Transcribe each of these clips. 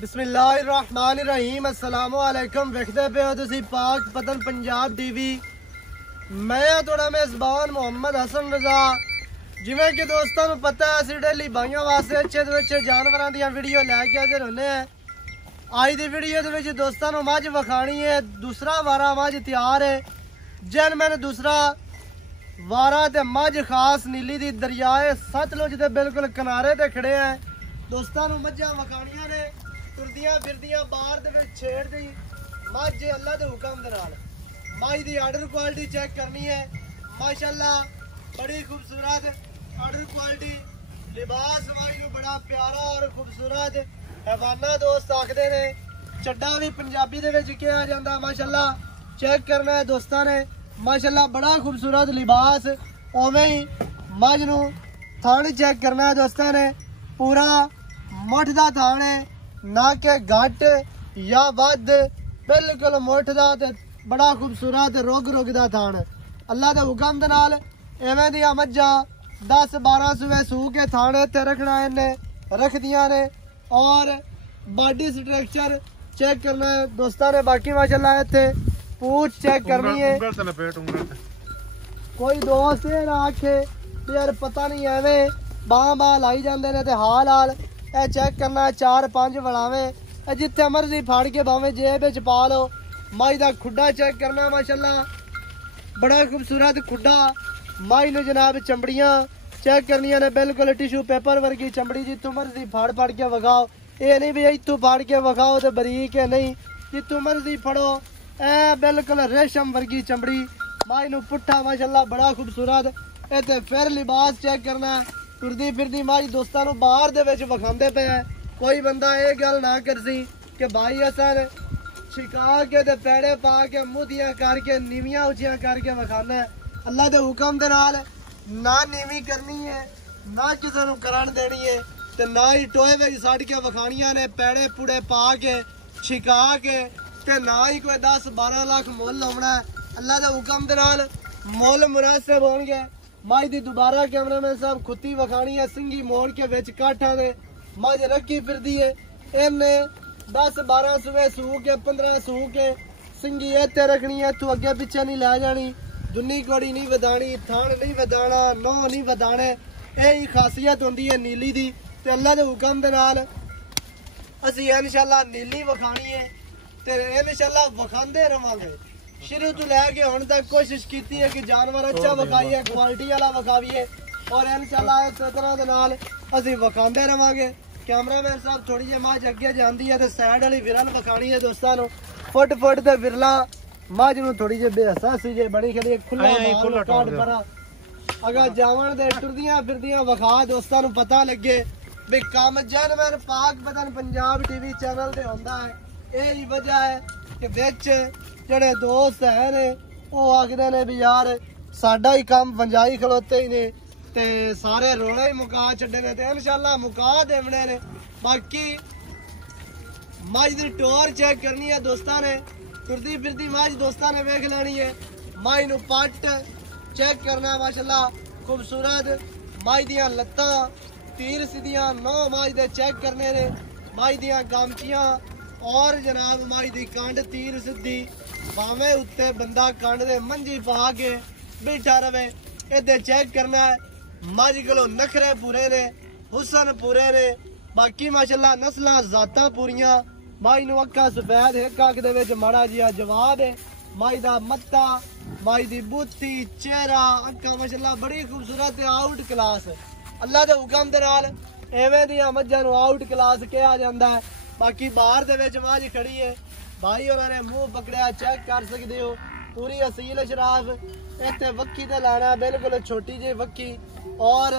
बिस्मिल्लाहिर्रहमानिर्रहीम अस्सलाम वालेकुम। वेखदे पे हो तुसी पाक पतन पंजाब टीवी। मैं थोड़ा मेज़बान मोहम्मद हसन रजा। जिवें कि दोस्तों को पता है असीं डेली भाइयों वास्ते अच्छे तो अच्छे जानवरों दी वीडियो लैके हाजिर होने हैं। अज की वीडियो दे विच दोस्तों को मझ विखानी है। दूसरा वारा मझ तैयार है। जन मैंने दूसरा वारा ते मझ खास नीली दी दरियाए सतलुज दे बिल्कुल किनारे ते खड़े हैं। दोस्तों को मझां विखाणियां ने तुरदियां फिरदियां बाहर दे विच छेड़ दी मझ अल्लाह दे हुक्म दे नाल। मझ दी आर्डर क्वालिटी चेक करनी है। माशाअल्लाह बड़ी खूबसूरत आर्डर क्वालिटी। लिबास मझ नूं बड़ा प्यारा और खूबसूरत हैवाना दोस्त आखदे ने। चड्डा भी पंजाबी दे विच कहा जांदा। माशाअल्लाह चेक करना है दोस्तां ने। माशाअल्लाह बड़ा खूबसूरत लिबास। उवें ही मझ नूं थान चेक करना है दोस्तां ने। पूरा मुठ दा थान है, ना के घट या वध, बिल्कुल मुठ दा ते बड़ा खूबसूरत रुग रुग दा थान। अल्लाह दे हुक्म दे नाल एवें दियां मझां 10-12 सूए सूह के थान इत्थे रखना इन्हें रख दियां ने। और बॉडी स्ट्रक्चर चेक करना है दोस्तां ने। बाकी माशाअल्लाह इत्थे पूछ चेक करनी है। कोई दोस्त ये ना आखे यार पता नहीं एवें बाह लाई जाते ने ते हाल हाल ए चेक करना। 4-5 वड़ावे जिथे मर्जी फाड़ के भावे जेब च पा लो। माई का खुडा चेक करना। माशाअल्लाह बड़ा खूबसूरत खुडा। माई ने जनाब चमड़ियां चेक करनिया ने। बिल्कुल टिशू पेपर वर्गी चमड़ी। जितों मर्जी फाड़ फाड़ के विखाओ। ये नहीं भी इतों फाड़ के विखाओ तो बरीक है, नहीं जितों मर्जी फड़ो। ए बिल्कुल रेशम वर्गी चमड़ी। माई नूं पुट्ठा माशाअल्लाह बड़ा खूबसूरत। इत्थे फिर लिबास चेक करना। तुरदी फिरदी माई दोस्तां नूं बाहर दे विच विखांदे पे है। कोई बंदा ये गल ना करसी कि भाई असन छिका के ते पैड़े पा के मुदियां करके नीवियां उचियां करके विखाना है। अल्लाह दे हुक्म दे नाल ना नीवी करनी है, ना किसी नूं करन देनी है, ते ना ही टोए विच सड़ के विखाणियां ने पैड़े पुड़े पा के छिका के, ते ना ही कोई 10-12 लाख मुल लाउणा है। अल्लाह दे हुक्म दे नाल मुल मुनासिब होणगे। मझ दी दोबारा कैमरा में सब खुत्ती विखानी है। सिंगी मोड़ के विच काठा दे मझ रखी फिरदी है। इन्हें 10-12 सूए सूह के 15 सूह के सिंगी इत्थे रखनी है। तू अगे पिछे नहीं लै जानी। जुन्नी कोड़ी नहीं वधानी, थान नहीं वधाना, नौ नहीं वधाने। यही खासियत होंदी है नीली दी। ते अल्लाह दे हुक्म दे नाल असीं इंशाअल्लाह नीली विखानी है ते इंशाअल्लाह विखांदे रवांगे। शुरू तो लैके हुण तक कोशिश की है कि जानवर अच्छा विखाइए, क्वालिटी वाला विखाइए। और इंशाअल्लाह इस तरह दे नाल असीं विखांदे रवांगे। कैमरामैन साहब थोड़ी जी मझ अगे जांदी है ते साइड वाली विरल विखानी है दोस्तां नूं। फुट फुट ते विरला मझ नूं थोड़ी जी बेहसासी जे बड़ी खड़ी खुला काट परा। अगर जावन दे टुरदियां फिरदियां विखा दोस्तां नूं पता लगे भी कम जानवर पाक पतन पंजाब टीवी चैनल ते हुंदा है। यही वजह है कि विच जेड़े दोस्त है ने वो आखदे ने भी यार साडा ही काम पंजाई खलोते ही ने ते सारे रोले ही मुका छड्डे ने। ते इंशाअल्लाह मुका देवने ने। बाकी मझ दी टोर चेक करनी है दोस्तां ने। तुरदी फिरदी मझ दोस्तां ने वेख लेनी है। मझ नूं पट चेक करना है। माशाअल्लाह खूबसूरत मझ दियां लत्तां तीर सीधियां नौ मझ दे चेक करने ने। मझ दियां गामचियां और जनाब मझ दी कंड तीर सीधी। भावें उत्ते बंदा कंड दे मंजी पा के बैठा रवे। इधे चेक करना है। मझ कोलों नखरे पूरे ने, हुसन पूरे ने। बाकी माशाअल्लाह नस्लां जातां पूरियां। मझ नूं अक्खां सफेद, एक अख दे विच माड़ा जिहा जवाब है। मझ दा मत्था, मझ दी बूथी, चेहरा, अक्खां माशाअल्लाह बड़ी खूबसूरत आउट क्लास। अल्लाह दे हुक्म दे नाल एवें दियां मझां नूं आउट क्लास कहा जांदा है। बाकी बाहर दे विच मझ खड़ी है। भाई उन्होंने मुंह पकड़िया चेक कर सकते हो। पूरी असील शराब इतने वक्की ते लाना बिल्कुल छोटी जी वक्की। और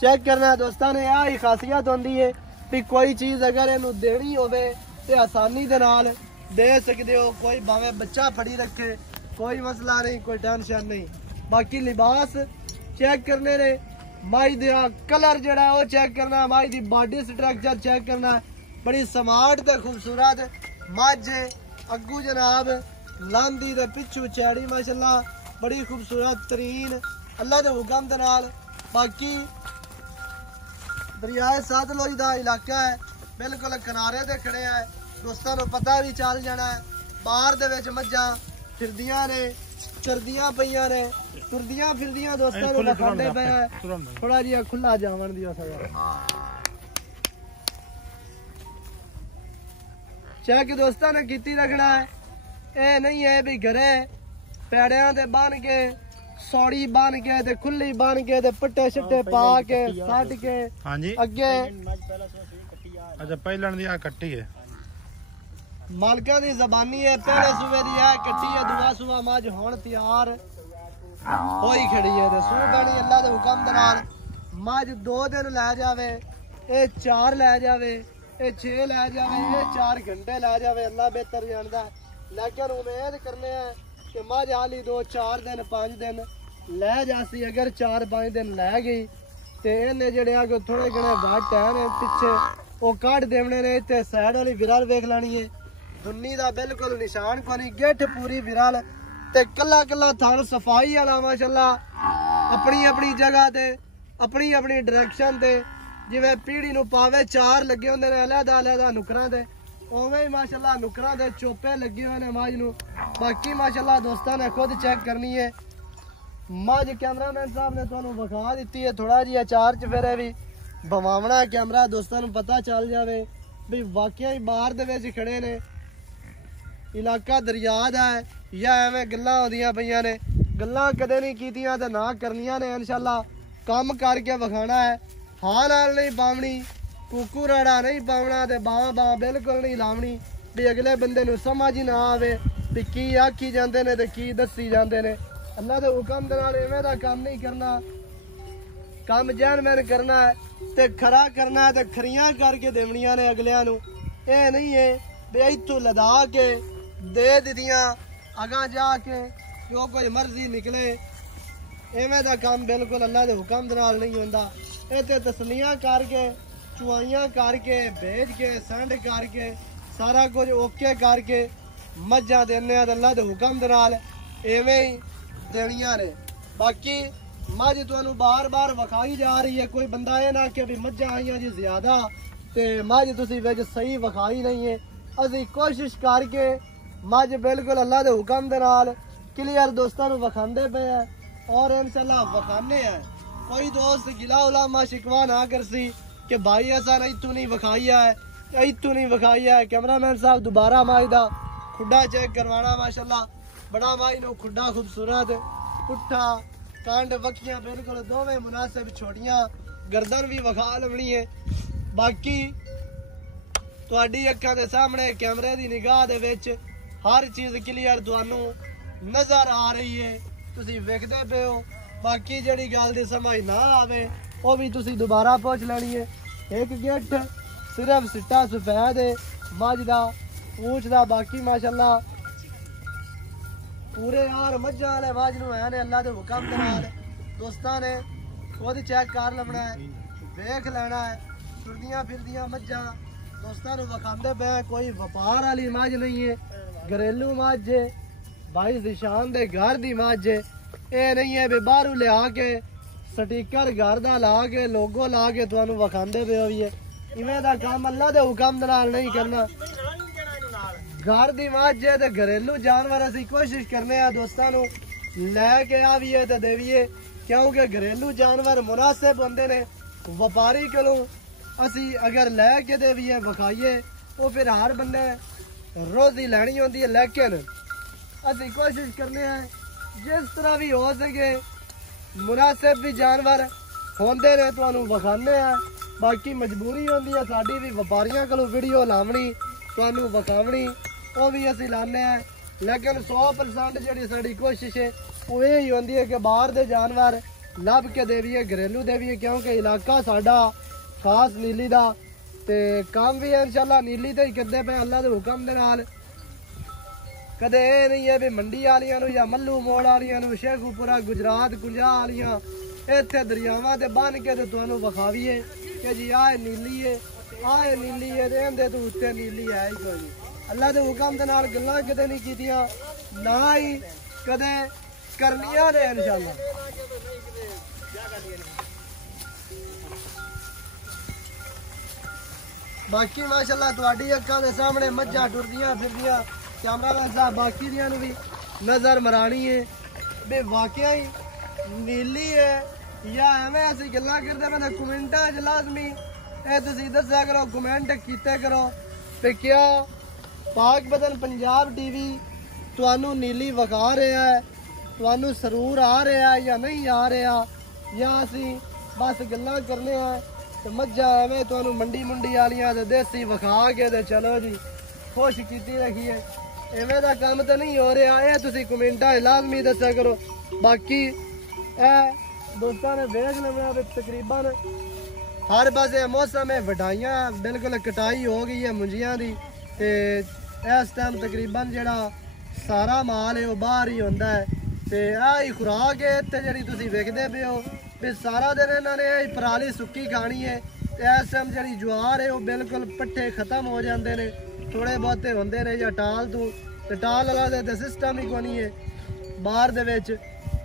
चेक करना दोस्तों ने यही खासियत होंदी है भी कोई चीज़ अगर इनू देनी होवे ते आसानी दे नाल दे सकते हो। कोई भावें बच्चा फड़ी रखे, कोई मसला नहीं, कोई टेंशन नहीं। बाकी लिबास चेक करने ने। मझ दा कलर जड़ा वो चेक करना। मझ दी बॉडी स्ट्रक्चर चेक करना। बड़ी स्मार्ट ते खूबसूरत मझ। अगू जनाब लांदी दे पिछू चैड़ी माशाअल्लाह बड़ी खूबसूरत तरीन अल्लाह दे हुक्म दे नाल। बाकी दरियाए सतलुज दा इलाका है। बिल्कुल किनारे ते खड़े हैं दोस्तों को पता भी चल जाना है बाहर दे विच मज्जां फिरदियां ने चरदियां पईयां ने तुरदियां फिरदियां दोस्तों को दिखाते पे थोड़ा जिहा खुला जावन दियो सजा चेक दोस्तों ने कीती रखना है ये नहीं है भी घरे पैड़ियां ते बन के सौड़ी बन के ते खुली बन के ते पट्टे शट्टे पा के सट के हां जी अगे अच्छा पहलन दी आ कट्टी है मालका दी ज़बानी है पहले सूबे दी है कट्टी है दुआ सूबा मज हुण तैयार होई खड़ी है ते सू बनी अल्लाह दे हुक्म दे नाल मज 2 दिन लै जावे ए 4 लै जावे ए 6 लै जावे ए 4 घंटे लै जावे अल्लाह बेहतर जानदा लेकिन उम्मीद करने हैं कि मज हाली 2-4 दिन 5 दिन लै जासी अगर 4-5 दिन लै गई ते इन्ने जेड़े आ थोड़े घणे वट है पिछे वो कट देवने ने ते साइड वाली विरल वेख लेनी है दुन्नी दा बिल्कुल निशान कोनी गिठ पूरी विरल ते कला कला थन सफाई वाला माशाल्लाह अपनी अपनी जगह ते अपनी अपनी डायरेक्शन ते जिवें पीढ़ी नु पावे 4 लगे होंदे ने अलहदा अलहदा नुकरां ते उवें ही माशाल्लाह नुकरां दे चोपे लगे हुए ने मज नू बाकी माशाल्लाह दोस्तों ने खुद चेक करनी है मज कैमरामैन साहब ने तुहानू विखा दी है थोड़ा जिहा 4 चफेरे भी बवावना कैमरा दोस्तों नू पता चल जाए भी वाकई ही बाहर दे विच खड़े ने इलाका दरिया दा है या एवें गल्लां होंदियां पईयां ने गल्लां कदे नहीं कीतियां ते ना करनियां ने इंशाल्लाह काम करके विखाना है हाल हाल नहीं पावनी कुकू राड़ा नहीं पावना ते बां बां बिल्कुल नहीं लावनी भी अगले बंदे नू समझ ही ना आवे भी की आखी जांदे ने ते की दसी जांदे ने अल्लाह दे हुक्म दे नाल इवें दा काम नहीं करना काम जानवर करना है ते खरा करना है ते खरियां करके देवनियां ने अगलियां नू ये नहीं है भी इत्थों लदा के दे दित्तियां अगां जाके जो कोई मर्जी निकले इवें दा काम बिल्कुल अल्लाह दे हुक्म दे नाल नहीं होंदा ए ते तसलियां करके चुआइयां करके भेज के संड करके सारा कुछ ओके करके मज्जां देने अल्लाह दे हुक्म दे नाल एवें ही देनियां ने बाकी मज तुहानू बार बार विखाई जा रही है कोई बंदा ये ना कि भी मज्जां आईयां जी ज्यादा ते मज तुसीं विच सही विखाई नहीं है असीं कोशिश करके मज बिल्कुल अल्लाह दे हुक्म दे नाल क्लियर दोस्तां नू विखांदे पे है और इंशाल्लाह विखाने हैं कोई दोस्त गिला उलामा शिकवा ना करसी कि भाई ऐसा इतू नहीं विखाई है इतू नहीं विखाई है कैमरामैन साहब दोबारा माई दा खुड्डा चेक करवाना माशाल्लाह बड़ा माई नो खुड्डा खूबसूरत पुट्ठा कांड वक्कियां बिल्कुल दोवें मुनासिब छोटियां गर्दन भी विखा लवनी है बाकी तुहाडी अक्खां दे सामने कैमरे दी निगाह दे विच हर चीज़ क्लियर तुहानू नजर आ रही है तुसीं वेखदे पे हो बाकी जिहड़ी गल दी समझ ना आवे वो भी तुसीं दोबारा पूछ लेनी है एक गिट्ठ सिर्फ सिट्टा सफेद है मज दा पूछ दा बाकी माशाल्लाह पूरे यार मज्जां वाले मज नू है ने अल्लाह दे हुक्म दे नाल दोस्तां ने खुद चेक कर लवना है वेख लेना है तुरदियां फिरदियां मज्जां दोस्तां नू विखांदे पे कोई व्यापार वाली मज नहीं है घरेलू मज है भाई जिशान दे घर दी मज है ये नहीं है भी बाहरों लिया के स्टिकर घर दा ला के लोगो ला के तुहानू विखांदे पे होई है इवें दा काम अल्लाह दे हुक्म दे नाल नहीं करना घर दी मज है ते घरेलू जानवर असीं कोशिश करने आ दोस्तां नू लैके आवीए ते देवीए क्योंकि घरेलू जानवर मुनासिब होंदे ने व्यापारी कोलों असीं अगर लैके देवीए विखाइए वो फिर हर बंदे रोजी लैनी होंदी है लेकिन असीं कोशिश करने हैं जिस तरह भी हो सके मुनासिब भी जानवर होंदे ने तुहानू विखाने हैं बाकी मजबूरी होंदी है साडी भी व्यापारियों कोलों वीडियो लावनी तुहानू विखावनी वो भी असीं लाने हैं लेकिन 100% जिहड़ी साडी कोशिश है वो यही होंदी है कि बाहर दे जानवर लभ के देवीए घरेलू देवीए क्योंकि इलाका साडा खास नीली दा ते काम भी इंशाल्लाह नीली ते ही करदे पे अल्लाह दे हुक्म दे नाल कदे ये नहीं है भी मंडी वालियां नू या मल्लू मोड़ वालियां नू शेखूपुरा गुजरात कुंजा वालियां इत्थे दरियावां ते बन के ते तुहानू विखावीए कि जी आ नीली है आ नीली है ते इहदे तो उत्ते नीली है ही कोई नहीं अल्लाह दे हुक्म दे नाल गल्लां कदे नहीं कीतियां ना ही कदे करनियां ने इंशाल्लाह बाकी माशाल्लाह तुहाडी अक्खां दे सामने मज्जां टुरदियां फिरदियां कैमरामैन साहब बाकी दियां नूं भी नजर मरानी है बे वाकई नीली है या एवें असीं गल्लां करदे मैं कमेंटां च लाजमी ए तुसीं दस्सिया करो कमेंट कीते करो ते क्या पाक बदन पंजाब टीवी तुहानू नीली विखा रहा है तुहानू सरूर आ रहा है या नहीं आ रहा या असीं बस गल्लां करने हैं ते मज्जां एवें तुहानू मंडी मुंडी वालियां ते देसी विखा के ते चलो जी खुश कीती रखिए एवें दा काम तो नहीं हो रहा ये तुसीं कमेंटां लाजमी दस्सिया करो बाकी ए दोस्तों ने वेख लेना तकरीबन हर पासे मौसम है वढाइयां बिल्कुल कटाई हो गई है मुंजियां दी ते इस टाइम तकरीबन जेड़ा सारा माल है वो बाहर ही होंदा है ते आई खुराक है ते जेड़ी तुसीं वेखदे पे हो भी सारा दिन इन्हां ने पराली सुक्की खानी है ते इस टाइम जेड़ी ज्वार है वो बिल्कुल पट्ठे खत्म हो जाते ने थोड़े बहुते होंदे ने या टाल तू ते टाल वाला ते सिस्टम ही कोनी है बाहर दे विच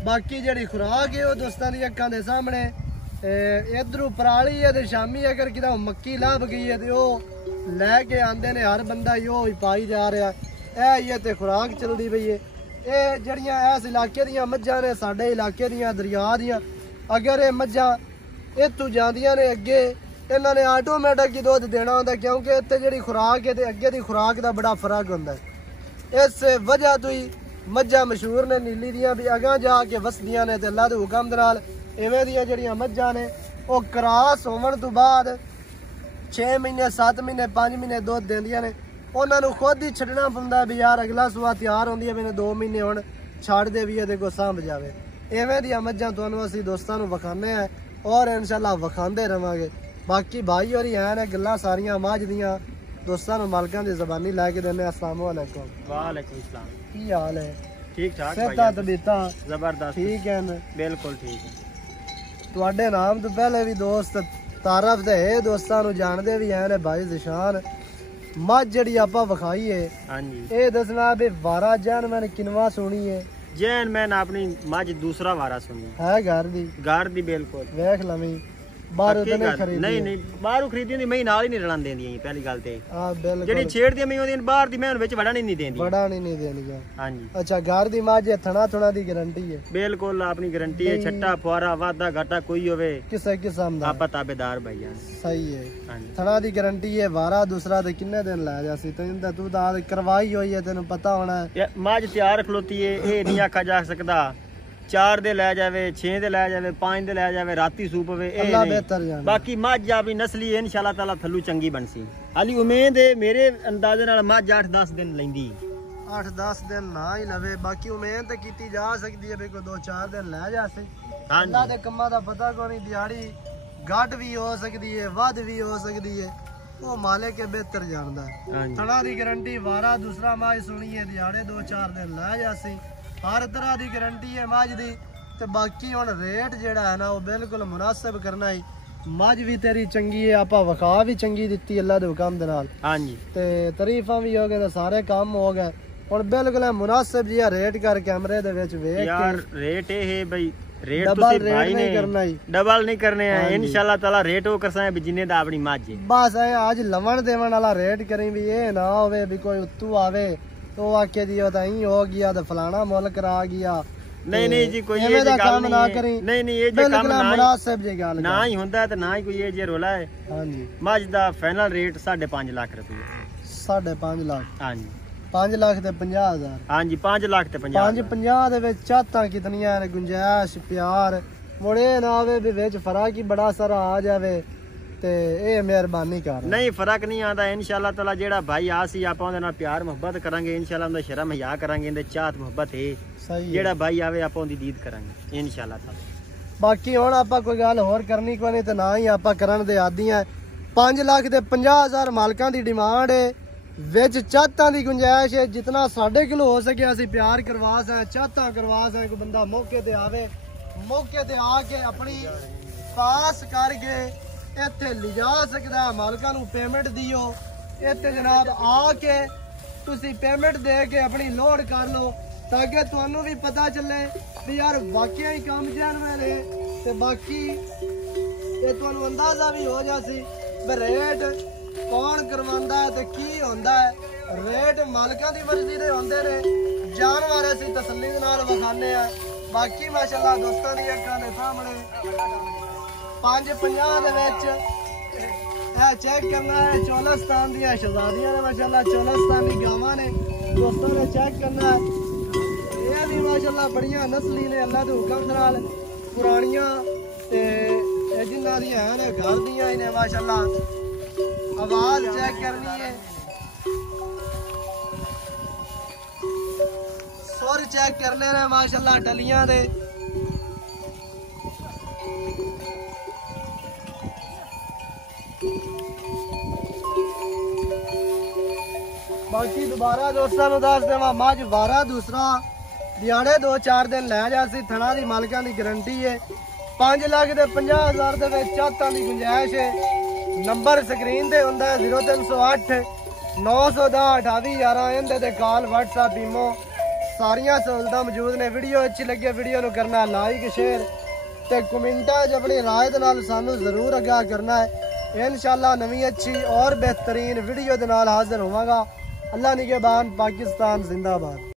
बाकी जेड़ी खुराक है वो दोस्तां दी अक्खां दे सामने इधरों पराली है ते शामी अगर किदा मक्की लभ गई है ते वो लैके आंदे ने हर बंदा यो ही पाई जा रहा है ये ते खुराक चलती पई है ये जड़ियां इस इलाके दियां मज्जां ने साडे इलाके दियां दरिया दियां अगर ये मज्जां इत्थों जांदियां ने अगे इन्हां ने आटोमैटिक ही दुध देना होंदा क्योंकि इत्थे जेहड़ी खुराक है ते अगे दी खुराक दा बड़ा फर्क होंदा है इस वजह तो ही मज्जां मशहूर ने नीली दियां भी अगां जाके वसदियां ने ते अल्लाह दे हुकम दे नाल इवें दियां जड़ियां मज्जां ने वो क्रॉस होवन तो बाद 6 महीने 7 महीने 5 महीने दुध देंदियां ने उन्होंने खुद ही छड्डना पौंदा भी यार अगला सुआ तैयार होंदी है मैंने 2 महीने हुण छड्ड दे भी ये को सांभ जावे इवें दियां मज्जां तुहानूं असीं दोस्तां नूं विखाने हैं और इंशाल्लाह विखांदे रहांगे बाकी भाई होरी हैं ने गल्लां सारियां मझ दियां दोस्तां नूं मालकां दी ज़बानी लै के दिंदे अस्सलाम वालेकुम वालेकुम सलाम की हाल है ठीक ठाक सेहतां तबीयतां जबरदस्त ठीक है बिल्कुल ठीक है तुहाडे नाम तो पहले भी दोस्त तारफ दे दोस्तां नूं जाणदे भी हैं ने भाई ज़िशान मझ जड़ी आपां विखाई है हाँ जी ये दसना भी वारा जैन मैंने किनवा सुनी है जैन मैंने अपनी मझ दूसरा वारा सुनी है घर दी बिल्कुल वेख लवी बाहरों तो नहीं खरीदी नहीं बाहरों खरीदी होंदी मैं नाल ही नहीं रलन देंदी पहली गल ते हां बिल्कुल जेडी छेड़दी मैं होंदी बाहर दी मैं विच वड़ा नहीं देंदी बड़ा नहीं देनी हां जी अच्छा घर दी मां जे थना थोड़ा दी गारंटी है बिल्कुल अपनी गारंटी है छट्टा फुआरा वादा घाटा कोई होवे किसे किस्म दा आपा ताबेदार भैया सही है हां जी थना दी गारंटी है वारा दूसरा ते किन्ने दिन ला जासी तू दा करवाई होई है तेनु पता होना है मझ तैयार खलोती है ये नहीं आखा जा सकदा 4 दे लै जावे 6 दे लै जावे 5 दे लै जावे राती सूप वे अल्लाह बेहतर जाने बाकी मझ अपनी नस्ली इंशाल्लाह ताला थल्लू चंगी बनसी हाली उम्मीद है मेरे अंदाजे नाल मझ 8-10 दिन लैंदी 8-10 दिन ना ही लवे बाकी उम्मीद तो की जा सकती है भी कोई 2-4 दिन लै जासे हां अल्लाह दे कम्मां दा पता कोनी दिहाड़ी घट भी हो सकती है वध भी हो सकती है वो मालिक के बेहतर जानदा है थना दी गारंटी वारा दूसरा माज सुनी है दिहाड़े 2-4 दिन लै जासी हर तरह की गारंटी है मझ दी ते बाकी हुण रेट जेड़ा है ना वो बिल्कुल मुनासिब करना ही मझ भी तेरी चंगी है आपा वखा भी चंगी दित्ती अल्लाह दे हुकम दे नाल हां जी ते तारीफां भी हो गए ते सारे काम हो गए हुण बिल्कुल मुनासिब जिहा रेट कर कैमरे दे विच वेख यार रेट ए है भाई रेट डबल तुसी रेट भाई ने नहीं करना ही डबल नहीं करने हैं इंशाल्लाह ताला रेट वो करसा है जिन्ने दा अपनी मझ है बस आज लवण देवन वाला रेट करी भी ये ना होवे भी कोई उत्तू आवे तो आके दियो तां ही हो गया ते फलाना मुल करा गया नहीं जी कोई ये काम ना करी नहीं ये जे काम ना मुनासिब जी गल ना ही हुंदा ते ना ही कोई ये जे रोला है हां जी मझ दा फाइनल रेट 5.5 लाख रुपए 5.5 लाख हां जी 5 लाख ते 50,000 हां जी 5 लाख ते 50 5 दे विच चाहतां कितनियां ने गुंजाइश प्यार मुड़े ना आवे भी विच फर्क ही बड़ा सारा आ जावे ते ए मेहरबानी कर नहीं फर्क नहीं आता इंशाल्लाह ताला जेड़ा भाई आसी आपां उहदे नाल प्यार मोहब्बत करांगे इंशाल्लाह उहदा शर्म हया करांगे इंदे चाहत मोहब्बत है सही जेड़ा भाई आवे आपां उहदी दीद करांगे इंशाल्लाह ताला बाकी हुण आपां कोई गल होर करनी कोई नहीं ते ना ही आपां करन दे आदी हैं 5 लाख ते 50,000 मालकां दी डिमांड है विच चाहतां दी गुंजाइश है जितना साडे कोल हो सके असीं प्यार करवा सकें चाहतां करवा सकें कोई बंदा मौके ते आवे मौके ते आके अपनी पास करके इत्थे लिजा सकदा मालकां नूं पेमेंट दियो इत्थे जनाब आके तुसीं पेमेंट दे के अपनी लोड कर लो ताकि तुहानूं भी पता चले भी यार वाकई ही काम जानवर है ते बाकी ये तुहानूं अंदाजा भी हो जासी भी रेट कौन करवांदा है ते की होंदा है। रेट मालकां दी मर्जी दे होंदे ने, जानवर असीं तसल्ली दे नाल विखाने आ। बाकी माशाअल्लाह दोस्तां दी अक्खां दे सामने 550 दे विच चेक करना है। चोलस्तान दियां शहजादियां ने माशाअल्लाह, चोलस्तानी गावां ने दोस्तों ने चेक करना है। ये भी माशाअल्लाह बढ़िया नस्ली ने, अल्लाह दे हुक्म दे नाल पुरानियां ते जिन्हां दियां हैं घर दियां ने माशाअल्लाह। आवाज चेक करनी है, सुर चेक करने ने माशाअल्लाह टलियां दे। बाकी दोबारा दोस्तों दस देवा मझ वारा दूसरा दिहाड़े 2-4 दिन लै जासी। थना दी मालकां दी गारंटी है। 5,50,000 दे विच चाहतां दी गुंजाइश है। नंबर स्क्रीन ते हुंदा है 0308 910 2811। इहदे ते कॉल व्हाट्सएप ईमो सारियां सहूलतां मौजूद ने। वीडियो अच्छी लगे वीडियो नूं करना लाइक शेयर ते कमेंटां च अपनी राय दे नाल सानू जरूर आगाह करना है। इंशाअल्लाह नवीं अच्छी और बेहतरीन वीडियो दे नाल हाजिर होवांगा। अल्लाह निगहबान, पाकिस्तान जिंदाबाद।